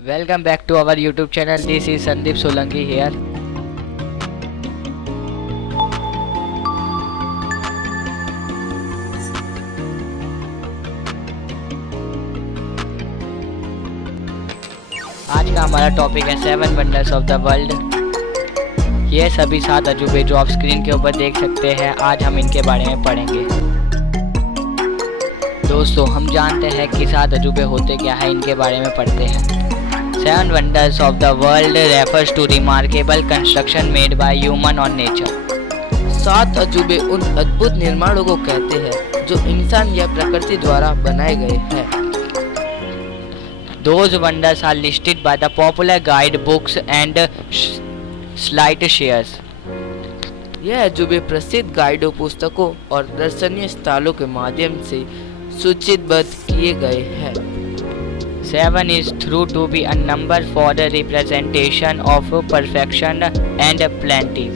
Welcome back to our YouTube channel. This is Sandeep Solanki here. आज का हमारा topic है 7 वंडर्स ऑफ द वर्ल्ड। ये सभी 7 अजूबे जो आप स्क्रीन के ऊपर देख सकते हैं, आज हम इनके बारे में पढ़ेंगे। दोस्तों, हम जानते हैं कि 7 अजूबे होते क्या है, इनके बारे में पढ़ते हैं। 7 wonders of the world refers to remarkable construction made by human on nature. 7 अजूबे उन अद्भुत निर्माणों को कहते हैं जो इंसान या प्रकृति द्वारा बनाए गए हैं। Those wonders are listed by the popular guide books and slide shares. यह अजूबे प्रसिद्ध गाइडों, पुस्तकों और दर्शनीय स्थलों के माध्यम से सूचीबद्ध किए गए हैं। 7 is thought to be a number for the representation of perfection and plenty.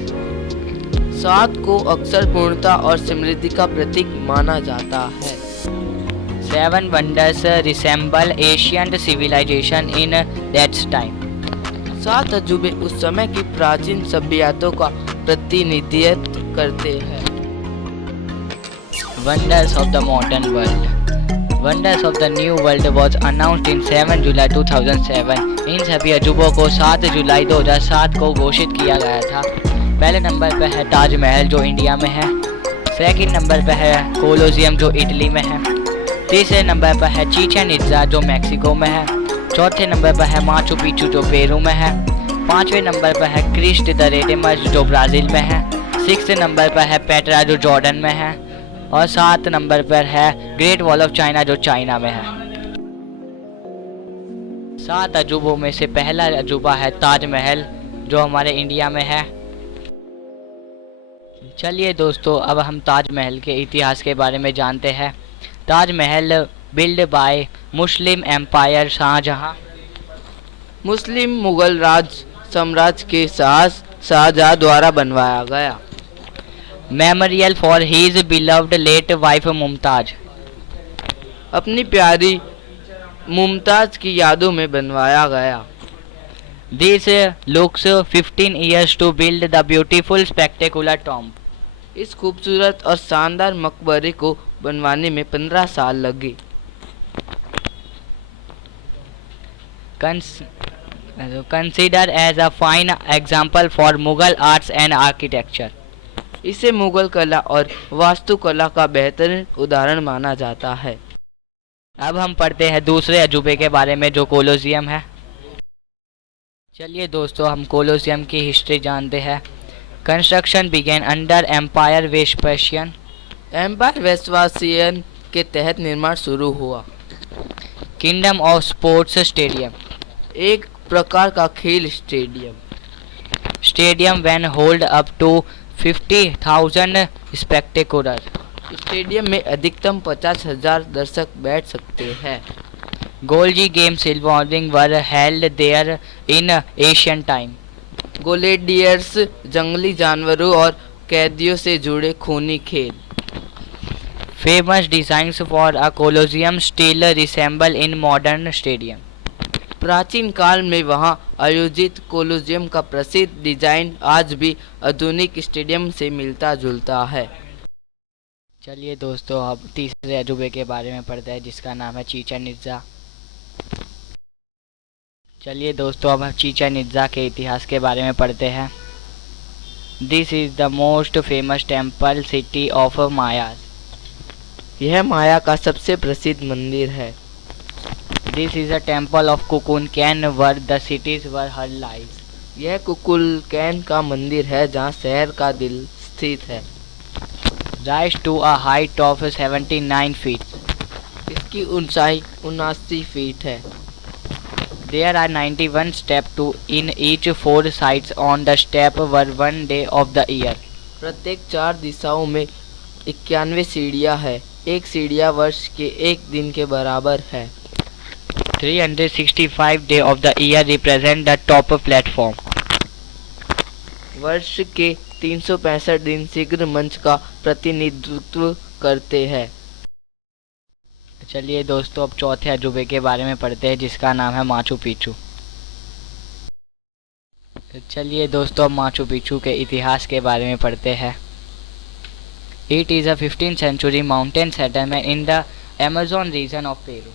7 को अक्सर पूर्णता और समृद्धि का प्रतीक माना जाता है। 7 wonders resemble ancient civilization in that time. 7 अजूबे उस समय की प्राचीन सभ्यताओं का प्रतिनिधित्व करते हैं। Wonders of the modern world. Wonders of the New World was announced in 7 July 2007. इन सभी अजूबों को 7 जुलाई 2007 को घोषित किया गया था। पहले नंबर पर है ताजमहल जो इंडिया में है। सेकंड नंबर पर है कोलोसियम जो इटली में है। तीसरे नंबर पर है चिचेन इट्जा जो मैक्सिको में है। चौथे नंबर पर है माचू पिचू जो पेरू में है। पाँचवें नंबर पर है क्रिस्ट द रेडेमर जो ब्राज़ील में है। 6 नंबर पर है पेट्रा जो जॉर्डन में है। और 7 नंबर पर है ग्रेट वॉल ऑफ चाइना जो चाइना में है। 7 अजूबों में से पहला अजूबा है ताजमहल जो हमारे इंडिया में है। चलिए दोस्तों, अब हम ताजमहल के इतिहास के बारे में जानते हैं। Taj Mahal build by Muslim empire Shah Jahan. Muslim Mughal राज साम्राज्य के शाहजहां द्वारा बनवाया गया। Memorial for his beloved late wife Mumtaz. अपनी प्यारी मुमताज की यादों में बनवाया गया। This looks 15 years to build the beautiful spectacular tomb. इस खूबसूरत और शानदार मकबरे को बनवाने में 15 साल लगे। Consider as a fine example for Mughal arts and architecture. इसे मुगल कला और वास्तुकला का बेहतरीन उदाहरण माना जाता है। अब हम पढ़ते हैं दूसरे अजूबे के बारे में जो कोलोसियम है। चलिए दोस्तों, हम कोलोसियम की हिस्ट्री जानते हैं। Construction began under empire Vespasian. Empire Vespasian के तहत निर्माण शुरू हुआ। Kingdom of sports stadium. एक प्रकार का खेल स्टेडियम। Stadium when hold up to 50,000 spectacular. Stadium में अधिकतम 50,000 दर्शक बैठ सकते हैं। Gory games involving were held there in Asian time. Gladiators जंगली जानवरों और कैदियों से जुड़े खूनी खेल। Famous designs for a Colosseum still resemble in modern stadium. प्राचीन काल में वहां आयोजित कोलोसियम का प्रसिद्ध डिजाइन आज भी आधुनिक स्टेडियम से मिलता जुलता है। चलिए दोस्तों, अब तीसरे अजूबे के बारे में पढ़ते हैं जिसका नाम है चिचेन इट्जा। चलिए दोस्तों, अब हम चिचेन इट्जा के इतिहास के बारे में पढ़ते हैं। This is the most famous temple city of Maya's. यह माया का सबसे प्रसिद्ध मंदिर है। This is a temple of Kukulcan where the cities were her lies. यह कुकुलकैन का मंदिर है जहाँ शहर का दिल स्थित है। Rise to a height of 79 feet. इसकी ऊंचाई 79 फीट है। There are 91 steps to in each 4 sides on the step were 1 day of the year. प्रत्येक 4 दिशाओं में 91 सीढ़ियाँ है। एक सीढ़ियाँ वर्ष के एक दिन के बराबर है। 365 day of the year represent the top platform. वर्ष के 365 दिन शीघ्र मंच का प्रतिनिधित्व करते हैं। चलिए दोस्तों, अब चौथे अजूबे के बारे में पढ़ते हैं जिसका नाम है माचू पिचू। तो चलिए दोस्तों, माचू पिच्चू के इतिहास के बारे में पढ़ते हैं। It is a 15th century mountain settlement in the Amazon region of Peru.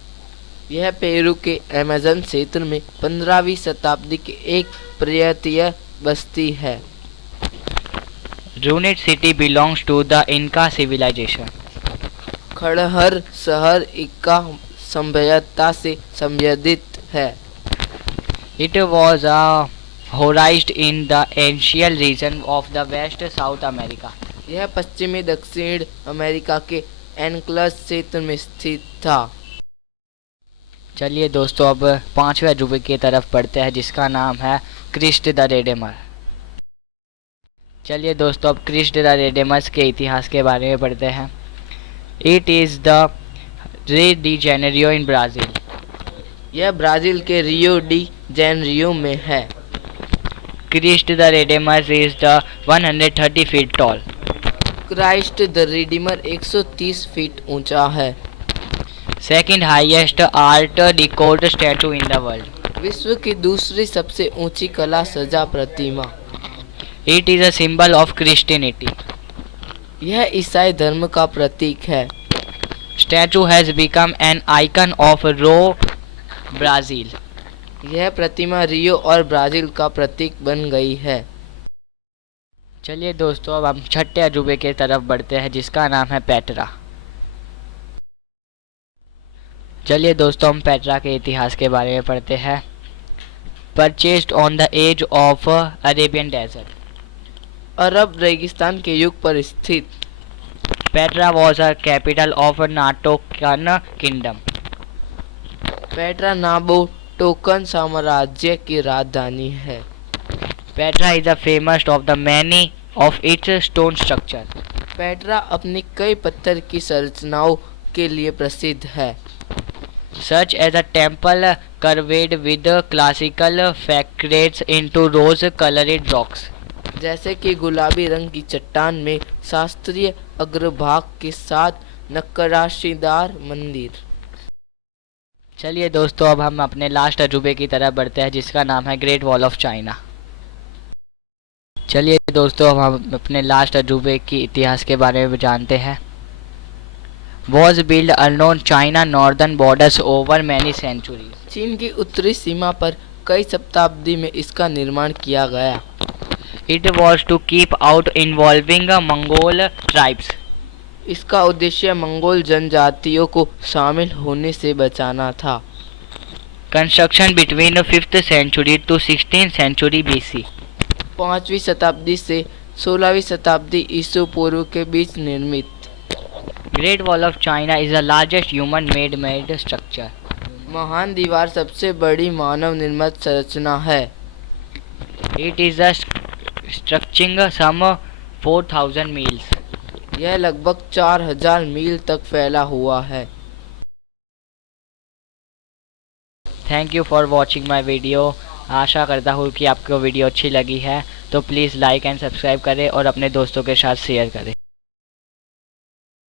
यह पेरू के अमेज़न क्षेत्र में 15वीं शताब्दी की एक पर्यटकीय बस्ती है। Runit city belongs to the Inca civilization. खड़हर शहर इक्का सभ्यता से संबंधित है। It was horized in the ancient region of the West South America. यह पश्चिमी दक्षिण अमेरिका के एनक्लस क्षेत्र में स्थित था। चलिए दोस्तों, अब 5वें अजूबे की तरफ बढ़ते हैं, जिसका नाम है क्रिस्ट द रेडेमर। चलिए दोस्तों, अब क्रिस्ट द रेडेमर्स के इतिहास के बारे में पढ़ते हैं। It is the Rio de Janeiro in Brazil. यह ब्राज़ील के रियो डी जेनेरियो में है। Christ the Redeemer is the 130 feet tall. Christ the Redeemer 130 feet ऊंचा है। Second highest art deco statue in the world. विश्व की दूसरी सबसे ऊंची कला सजा प्रतिमा। It is a symbol of Christianity. यह ईसाई धर्म का प्रतीक है। Statue has become an icon of row Brazil. यह प्रतिमा रियो और ब्राज़ील का प्रतीक बन गई है। चलिए दोस्तों, अब हम छठे अजूबे की तरफ बढ़ते हैं, जिसका नाम है पेट्रा। चलिए दोस्तों, हम पेट्रा के इतिहास के बारे में पढ़ते हैं। Perched on the edge of Arabian desert. अरब रेगिस्तान के युग पर स्थित। Petra was a capital of Nabataean kingdom. Petra Nabataean साम्राज्य की राजधानी है। Petra is the famous of the many of its stone structure. Petra अपनी कई पत्थर की संरचनाओं के लिए प्रसिद्ध है। Such as a temple carved with classical facades into rose coloured rocks. जैसे कि गुलाबी रंग की चट्टान में शास्त्रीय अग्रभाग के साथ नक्काशीदार मंदिर। चलिए दोस्तों, अब हम अपने लास्ट अजूबे की तरफ बढ़ते हैं, जिसका नाम है ग्रेट वॉल ऑफ चाइना। चलिए दोस्तों, अब हम अपने लास्ट अजूबे की इतिहास के बारे में जानते हैं। Was build along China northern borders over many centuries. चीन की उत्तरी सीमा पर कई शताब्दी में इसका निर्माण किया गया। It was to keep out involving Mongol tribes. इसका उद्देश्य मंगोल जनजातियों को शामिल होने से बचाना था। Construction between 5th century to 16th century BC। 5वीं शताब्दी से 16वीं शताब्दी ईसा पूर्व के बीच निर्मित। Great wall of China is the largest human made structure. महान दीवार सबसे बड़ी मानव निर्मित संरचना है। It is structuring some 4000 miles. यह लगभग 4000 मील तक फैला हुआ है। Thank you for watching my video. आशा करता हूँ कि आपको वीडियो अच्छी लगी है, तो प्लीज़ लाइक एंड सब्सक्राइब करें और अपने दोस्तों के साथ शेयर करें।